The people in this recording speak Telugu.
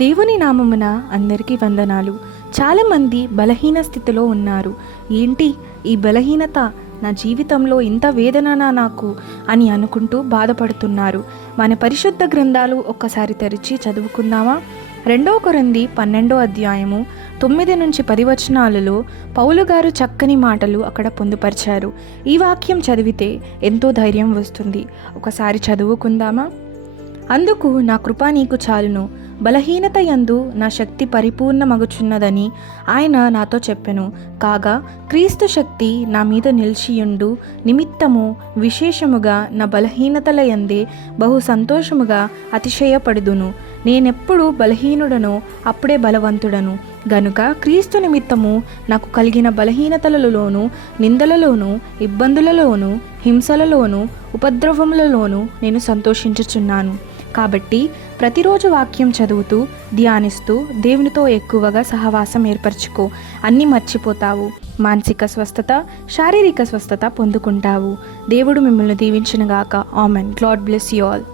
దేవుని నామమున అందరికీ వందనాలు. చాలామంది బలహీన స్థితిలో ఉన్నారు. ఏంటి ఈ బలహీనత, నా జీవితంలో ఇంత వేదననా నాకు అని అనుకుంటూ బాధపడుతున్నారు. మన పరిశుద్ధ గ్రంథాలు ఒక్కసారి తెరిచి చదువుకుందామా? 2 కొరింథీ 12వ అధ్యాయము 9-10 వచనాలలో పౌలు గారు చక్కని మాటలు అక్కడ పొందుపరిచారు. ఈ వాక్యం చదివితే ఎంతో ధైర్యం వస్తుంది. ఒకసారి చదువుకుందామా? అందుకు నా కృప నీకు చాలును, బలహీనత యందు నా శక్తి పరిపూర్ణమగుచున్నదని ఆయన నాతో చెప్పెను. కాగా క్రీస్తు శక్తి నా మీద నిలిచియుండు నిమిత్తము విశేషముగా నా బలహీనతల యందే బహు సంతోషముగా అతిశయపడుదును. నేనెప్పుడు బలహీనుడనో అప్పుడే బలవంతుడను గనుక క్రీస్తు నిమిత్తము నాకు కలిగిన బలహీనతలలోను, నిందలలోను, ఇబ్బందులలోను, హింసలలోను, ఉపద్రవములలోను నేను సంతోషించుచున్నాను. కాబట్టి ప్రతిరోజు వాక్యం చదువుతూ ధ్యానిస్తూ దేవునితో ఎక్కువగా సహవాసం ఏర్పరచుకో. అన్నీ మర్చిపోతావు. మానసిక స్వస్థత, శారీరక స్వస్థత పొందుకుంటావు. దేవుడు మిమ్మల్ని దీవించునుగాక. Amen. God bless you all.